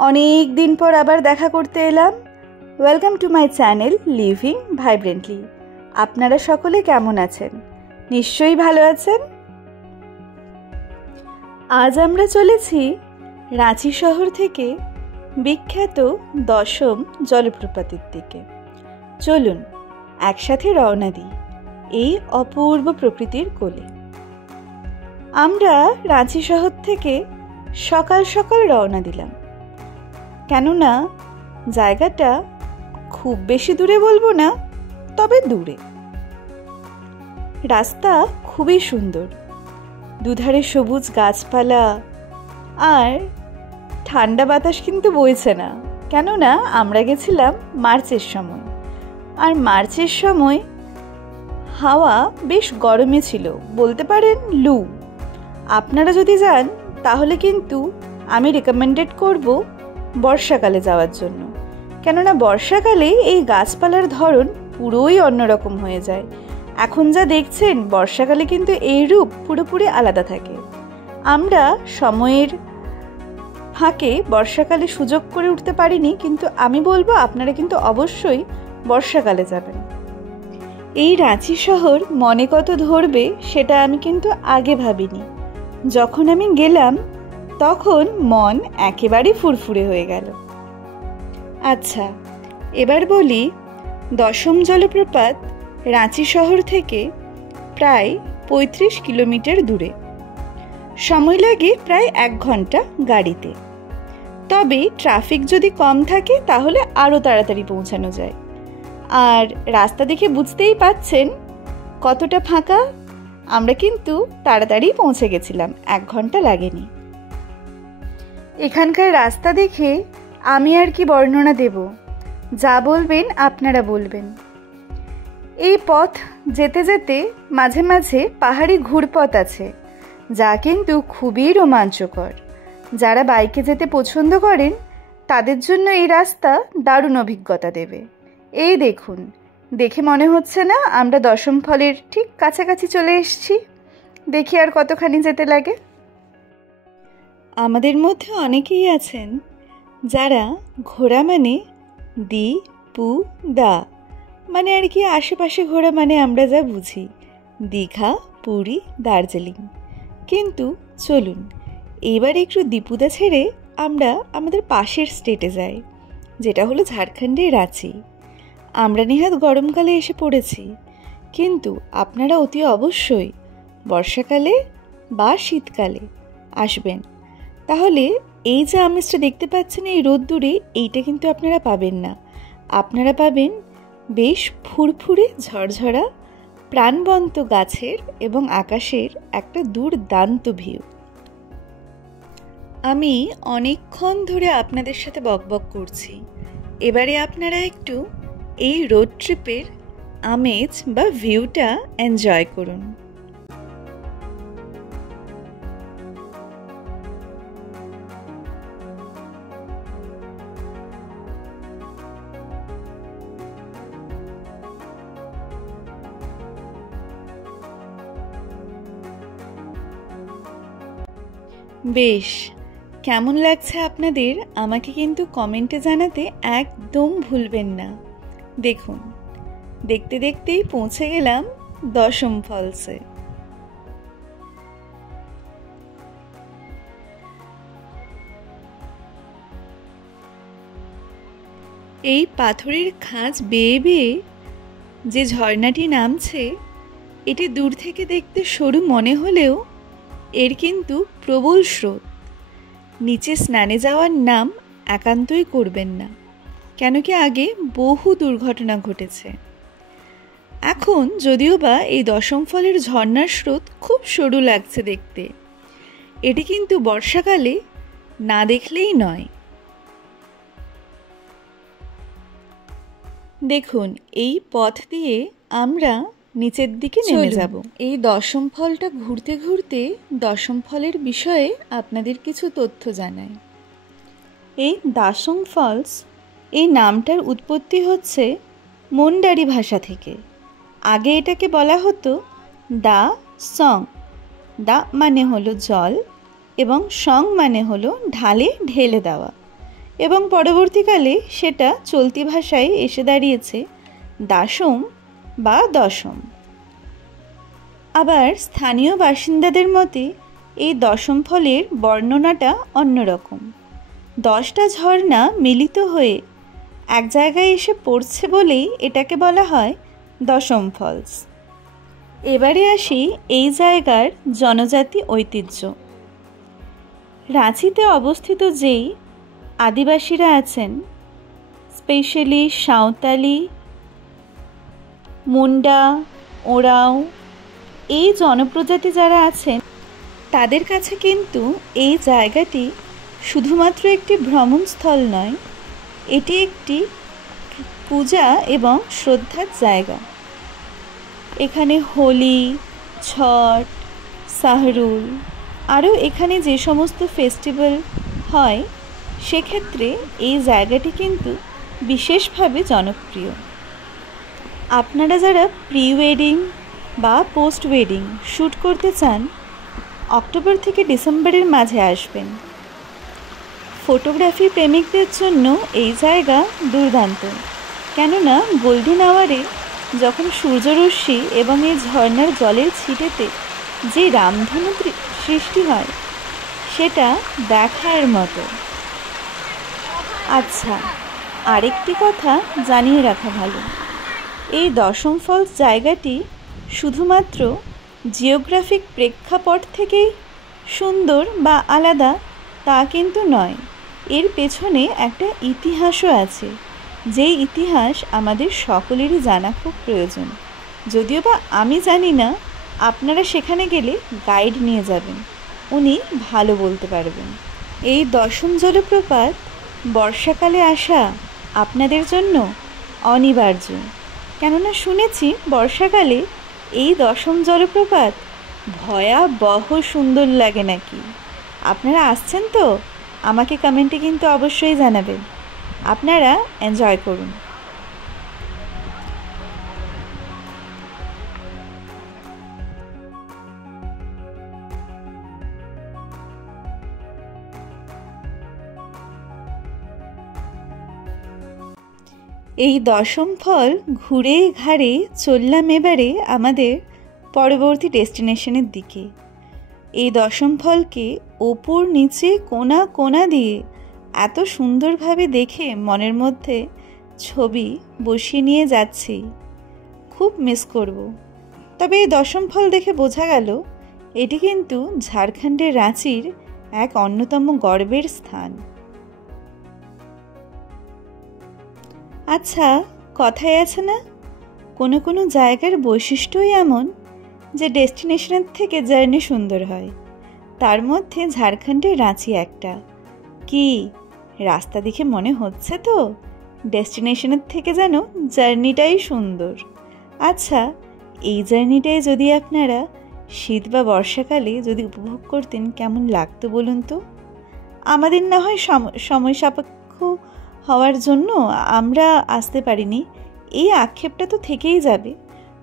অনেক দিন পর আবার দেখা করতে এলাম। Welcome to my channel living vibrantly. আপনারা সকলে কেমন আছেন? নিশ্চয়ই ভালো আছেন। আজ আমরা চলেছি রাঁচি শহর থেকে বিখ্যাত দশম জলপ্রপাতের দিকে। চলুন একসাথে রওনা দিই এই অপূর্ব প্রকৃতির কোলে। আমরা রাঁচি শহর থেকে সকাল সকাল রওনা দিলাম, কেননা জায়গাটা খুব বেশি দূরে বলবো না, তবে দূরে। রাস্তা খুবই সুন্দর, দুধারে সবুজ গাছপালা আর ঠান্ডা বাতাস কিন্তু বইছে না, কেননা আমরা গেছিলাম মার্চের সময়। আর মার্চের সময় হাওয়া বেশ গরমে ছিল, বলতে পারেন লু। আপনারা যদি যান তাহলে কিন্তু আমি রেকমেন্ডেড করব বর্ষাকালে যাওয়ার জন্য, কেননা বর্ষাকালে এই গাছপালার ধরন পুরোই অন্যরকম হয়ে যায়। এখন যা দেখছেন বর্ষাকালে কিন্তু এই রূপ পুরোপুরি আলাদা থাকে। আমরা সময়ের ফাঁকে বর্ষাকালে সুযোগ করে উঠতে পারিনি, কিন্তু আমি বলবো আপনারা কিন্তু অবশ্যই বর্ষাকালে যাবেন। এই রাঁচি শহর মনে কত ধরবে সেটা আমি কিন্তু আগে ভাবিনি। যখন আমি গেলাম তখন মন একেবারে ফুরফুরে হয়ে গেল। আচ্ছা, এবার বলি, দশম জলপ্রপাত রাঁচি শহর থেকে প্রায় ৩৫ কিলোমিটার দূরে। সময় লাগে প্রায় ১ ঘন্টা গাড়িতে, তবে ট্রাফিক যদি কম থাকে তাহলে আরও তাড়াতাড়ি পৌঁছানো যায়। আর রাস্তা দেখে বুঝতেই পাচ্ছেন কতটা ফাঁকা। আমরা কিন্তু তাড়াতাড়ি পৌঁছে গেছিলাম, ১ ঘন্টা লাগেনি। এখানকার রাস্তা দেখে আমি আর কি বর্ণনা দেব, যা বলবেন আপনারা বলবেন। এই পথ যেতে যেতে মাঝে মাঝে পাহাড়ি ঘুরপথ আছে, যা কিন্তু খুবই রোমাঞ্চকর। যারা বাইকে যেতে পছন্দ করেন তাদের জন্য এই রাস্তা দারুণ অভিজ্ঞতা দেবে। এই দেখুন, দেখে মনে হচ্ছে না আমরা দশম ফলের ঠিক কাছাকাছি চলে এসেছি? দেখি আর কতখানি যেতে লাগে। আমাদের মধ্যে অনেকেই আছেন যারা ঘোরা মানে দি পু দা মানে আর কি আশেপাশে ঘোরা মানে আমরা যা বুঝি, দীঘা, পুরী, দার্জিলিং। কিন্তু চলুন এবার একটু দীপুদা ছেড়ে আমরা আমাদের পাশের স্টেটে যাই, যেটা হলো ঝাড়খণ্ডের রাঁচি। আমরা নেহাত গরমকালে এসে পড়েছি, কিন্তু আপনারা অতি অবশ্যই বর্ষাকালে বা শীতকালে আসবেন। তাহলে এই যে আমেজটা দেখতে পাচ্ছেন এই রোদ্দুরে, এইটা কিন্তু আপনারা পাবেন না। আপনারা পাবেন বেশ ফুরফুরে ঝরঝরা প্রাণবন্ত গাছের এবং আকাশের একটা দুর্দান্ত ভিউ। আমি অনেকক্ষণ ধরে আপনাদের সাথে বকবক করছি, এবারে আপনারা একটু এই রোড ট্রিপের আমেজ বা ভিউটা এনজয় করুন। বেশ, কেমন লাগছে আপনাদের আমাকে কিন্তু কমেন্টে জানাতে একদম ভুলবেন না। দেখুন, দেখতে দেখতেই পৌঁছে গেলাম দশম ফলসে। এই পাথরের খাঁজ বেয়ে বেয়ে যে ঝর্ণাটি নামছে, এটি দূর থেকে দেখতে সরু মনে হলেও এর কিন্তু প্রবল স্রোত। নিচে স্নানে যাওয়ার নাম একান্তই করবেন না, কেন কি আগে বহু দুর্ঘটনা ঘটেছে। এখন যদিও বা এই দশম ফলের ঝর্ণার স্রোত খুব সরু লাগছে দেখতে, এটি কিন্তু বর্ষাকালে না দেখলেই নয়। দেখুন, এই পথ দিয়ে আমরা নিচের দিকে নেমে যাব। এই দশম ফলটা ঘুরতে ঘুরতে দশম ফলের বিষয়ে আপনাদের কিছু তথ্য জানাই। এই দাসং ফলস, এই নামটার উৎপত্তি হচ্ছে মুন্ডারি ভাষা থেকে। আগে এটাকে বলা হতো দা সং। দা মানে হলো জল এবং সং মানে হলো ঢালে ঢেলে দেওয়া। এবং পরবর্তীকালে সেটা চলতি ভাষায় এসে দাঁড়িয়েছে দাসম বা দশম। আবার স্থানীয় বাসিন্দাদের মতে এই দশম ফলের বর্ণনাটা অন্যরকম। 10টা ঝর্ণা মিলিত হয়ে এক জায়গায় এসে পড়ছে বলেই এটাকে বলা হয় দশম ফলস। এবারে আসি এই জায়গার জনজাতি ঐতিহ্য। রাঁচিতে অবস্থিত যেই আদিবাসীরা আছেন, স্পেশালি সাঁওতালি, মুন্ডা, ওরাও, এই জনপ্রজাতি যারা আছেন তাদের কাছে কিন্তু এই জায়গাটি শুধুমাত্র একটি ভ্রমণস্থল নয়, এটি একটি পূজা এবং শ্রদ্ধার জায়গা। এখানে হোলি, ছট, সাহরুল আরও এখানে যে সমস্ত ফেস্টিভ্যাল হয় সেক্ষেত্রে এই জায়গাটি কিন্তু বিশেষভাবে জনপ্রিয়। আপনারা যারা প্রি ওয়েডিং বা পোস্ট ওয়েডিং শ্যুট করতে চান অক্টোবর থেকে ডিসেম্বরের মাঝে আসবেন। ফটোগ্রাফি প্রেমিকদের জন্য এই জায়গা দুর্দান্ত, কেননা গোল্ডেন আওয়ারে যখন সূর্যরশ্মি এবং এই ঝর্ণার জলের ছিটেতে যে রামধনু সৃষ্টি হয় সেটা দেখার মতো। আচ্ছা, আরেকটি কথা জানিয়ে রাখা ভালো, এই দশম ফলস জায়গাটি শুধুমাত্র জিওগ্রাফিক প্রেক্ষাপট থেকেই সুন্দর বা আলাদা তা কিন্তু নয়, এর পেছনে একটা ইতিহাসও আছে, যেই ইতিহাস আমাদের সকলেরই জানা খুব প্রয়োজন। যদিও বা আমি জানি না, আপনারা সেখানে গেলে গাইড নিয়ে যাবেন, উনি ভালো বলতে পারবেন। এই দশম জলপ্রপাত বর্ষাকালে আসা আপনাদের জন্য অনিবার্য, কেননা শুনেছি বর্ষাকালে এই দশম জলপ্রপাত ভয়াবহ সুন্দর লাগে নাকি। আপনারা আসছেন তো? আমাকে কমেন্টে কিন্তু অবশ্যই জানাবেন। আপনারা এনজয় করুন। এই দশম ফল ঘুরে ঘাড়ে চললাম এবারে আমাদের পরবর্তী ডেস্টিনেশনের দিকে। এই দশম ফলকে ওপর নিচে কোণা কোণা দিয়ে এত সুন্দরভাবে দেখে মনের মধ্যে ছবি বসিয়ে নিয়ে যাচ্ছি, খুব মিস করব। তবে এই দশম ফল দেখে বোঝা গেল এটি কিন্তু ঝাড়খণ্ডের রাঁচির এক অন্যতম গর্বের স্থান। আচ্ছা, কথায় আছে না, কোনো কোনো জায়গার বৈশিষ্ট্যই এমন যে ডেস্টিনেশনের থেকে জার্নি সুন্দর হয়। তার মধ্যে ঝাড়খণ্ডের রাঁচি একটা। কি রাস্তা দেখে মনে হচ্ছে তো ডেস্টিনেশনের থেকে যেন জার্নিটাই সুন্দর। আচ্ছা, এই জার্নিটাই যদি আপনারা শীত বা বর্ষাকালে যদি উপভোগ করতেন কেমন লাগতো বলুন তো। আমাদের না হয় সময় সাপেক্ষ হওয়ার জন্য আমরা আসতে পারিনি, এই আক্ষেপটা তো থেকেই যাবে।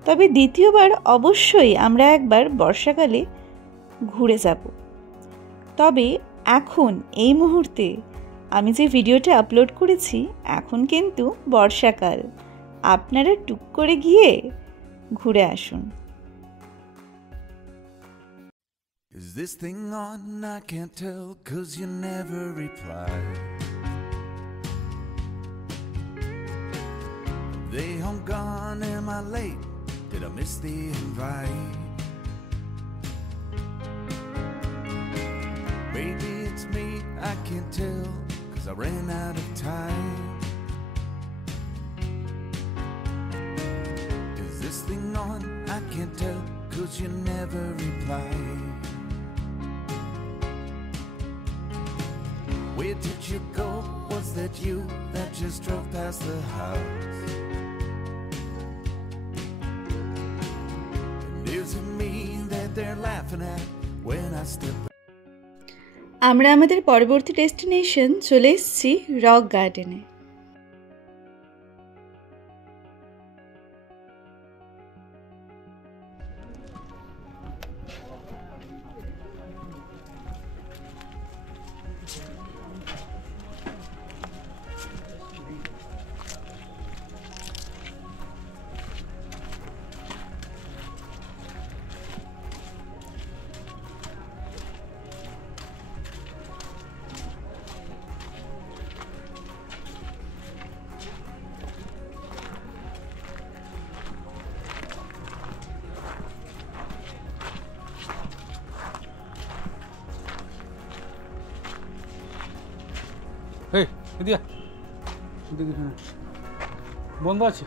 তবে দ্বিতীয়বার অবশ্যই আমরা একবার বর্ষাকালে ঘুরে যাব। তবে এখন এই মুহূর্তে আমি যে ভিডিওটা আপলোড করেছি এখন কিন্তু বর্ষাকাল, আপনারা টুক করে গিয়ে ঘুরে আসুন। Is this thing on? I can't tell 'cause you never reply. They home gone, am I late? Did I miss the invite? Maybe it's me, I can't tell 'cause I ran out of time. Is this thing on? I can't tell 'cause you never reply. Where did you go? Was that you that just drove past the house? And is it me that they're laughing at when I step? আমরা আমাদের পরবর্তী destination চলে এসেছি rock গার্ডেনে। এদিকে এদিকে, হ্যাঁ বন্ধ আছে।